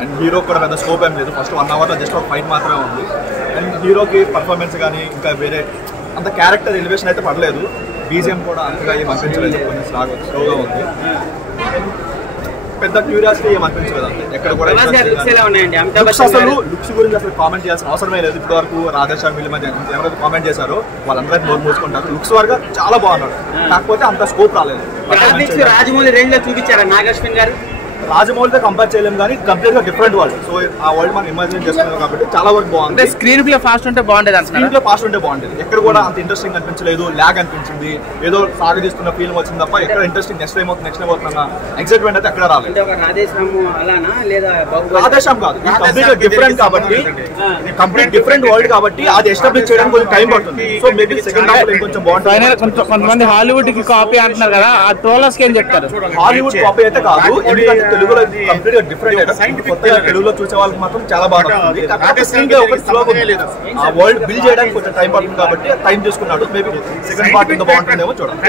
And hero కూడా పెద్ద scope ఏం లేదు. ఫస్ట్ 1 hour జస్ట్ ఒక ఫైట్ మాత్రమే ఉంది. అండ్ హీరోకి పర్ఫార్మెన్స్ కానీ ఇంకా వేరే అంత క్యారెక్టర్ ఎలివేషన్ అయితే పడలేదు. బీజిఎం కూడా అంతగా ఏం అనిపించలేదు, కొంచెం స్లోగా ఉంది. పెద్ద క్యూరియాసిటీ ఏం అనిపించలేదు అంతే. ఎక్కడ కూడా అసలు లుక్స్ గురించి అసలు కామెంట్ చేయాల్సిన అవసరమే లేదు. ఇప్పటి వరకు రాధేశ్యామ్ వీళ్ళ మధ్య ఎవరైతే కామెంట్ చేశారో వాళ్ళందరికీ నోరు మూసుకుంటారు. లుక్స్ వరకు చాలా బాగున్నాడు, కాకపోతే అంత స్కోప్ రాలేదు. రాజమౌళి రేంజ్ లో చూపించారా నాగశ్విన్ గారు? రాజమౌళితో కంపేర్ చేయలేము కానీ కంప్లీట్ గా డిఫరెంట్ వరల్డ్. సో ఆ వరల్డ్ మనం ఇమాజిన్ చేస్తున్నాం కాబట్టి చాలా వరకు బాగుంది. స్క్రీన్ ప్లే ఫాస్ట్ ఉంటే బాగుండేది. స్క్రీన్ ప్లే ఫాస్ట్ ఉంటే బాగుండేది. ఎక్కడ కూడా అంత ఇంట్రెస్టింగ్ అనిపించలేదు, లాగ్ అనిపించింది. ఏదో సాగదీస్తున్న ఫీల్ వచ్చింది తప్ప ఎక్కడ ఇంట్రెస్టింగ్ నెక్స్ట్ టైం అవుతున్నా ఎక్సైట్మెంట్ అయితే ఎక్కడ రాలేదు. రాధేశ్యామ్ కాదు, కంప్లీట్ డిఫరెంట్ కాబట్టి, కంప్లీట్ డిఫరెంట్ వరల్డ్ కాబట్టి అది ఎస్టాబ్లిష్ చేయడానికి కొంచెం టైం పడుతుంది. సో మేబీ సెకండ్ హాఫ్ కొంచెం బాగుంటుంది. కొంతమంది హాలీవుడ్ కి కాపీ అంటున్నారు కదా, ఆ ట్రోలర్స్ కి ఏం చెప్తారు? హాలీవుడ్ కాపీ అయితే కాదు, ఎందుకంటే తెలుగులో కంప్లీట్ గా డిఫరెంట్. కొత్తగా తెలుగులో చూసే వాళ్ళకి మాత్రం చాలా బాగా నచ్చుతుంది. ఆ వరల్డ్ బిల్డ్ చేయడానికి కొంచెం టైం పడుతుంది కాబట్టి టైం తీసుకున్నాడు. మేబీ సెకండ్ పార్ట్ ఇంకా బాగుంటుందేమో చూడాలి.